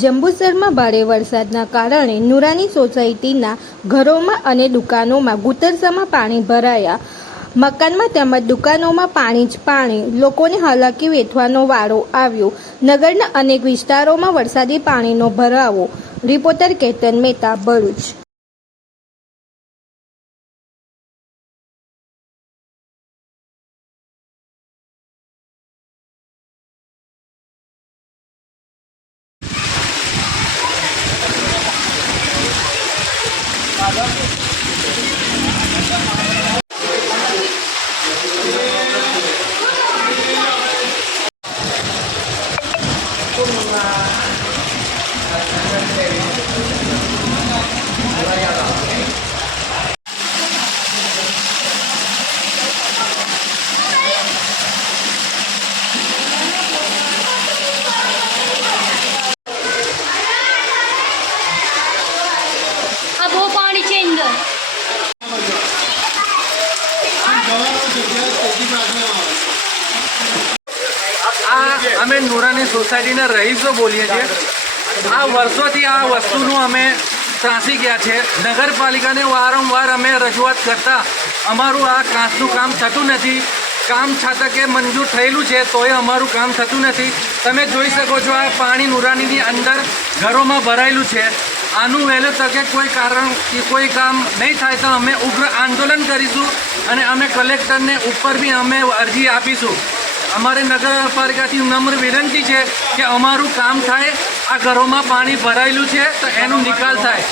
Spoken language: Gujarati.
જંબુસરમાં ભારે વરસાદના કારણે નુરાની સોસાયટીના ઘરોમાં અને દુકાનોમાં ગુતરસામાં પાણી ભરાયા. મકાનમાં તેમજ દુકાનોમાં પાણી જ પાણી. લોકોને હાલાકી વેઠવાનો વારો આવ્યો. નગરના અનેક વિસ્તારોમાં વરસાદી પાણીનો ભરાવો. રિપોર્ટર કેતન મહેતા, ભરૂચ. अब वो पानी છે અંદર. અમે નુરાની સોસાયટીના રહીશો બોલીએ છીએ. આ વર્ષોથી આ વસ્તુનું અમે ત્રાસી ગયા છે. નગરપાલિકાને વારંવાર અમે રજૂઆત કરતા અમારું આ કાંસનું કામ થતું નથી. કામ છતાં કે મંજૂર થયેલું છે તોય અમારું કામ થતું નથી. તમે જોઈ શકો છો આ પાણી નુરાનીની અંદર ઘરોમાં ભરાયેલું છે. આનું વહેલું તકે કોઈ કામ નહીં થાય તો અમે ઉગ્ર આંદોલન કરીશું અને અમે કલેક્ટરને ઉપર બી અમે અરજી આપીશું. અમારે નગરપાલિકાથી નમ્ર વિનંતી છે કે અમારું કામ થાય. આ ઘરોમાં પાણી ભરાયેલું છે તો એનો નિકાલ થાય.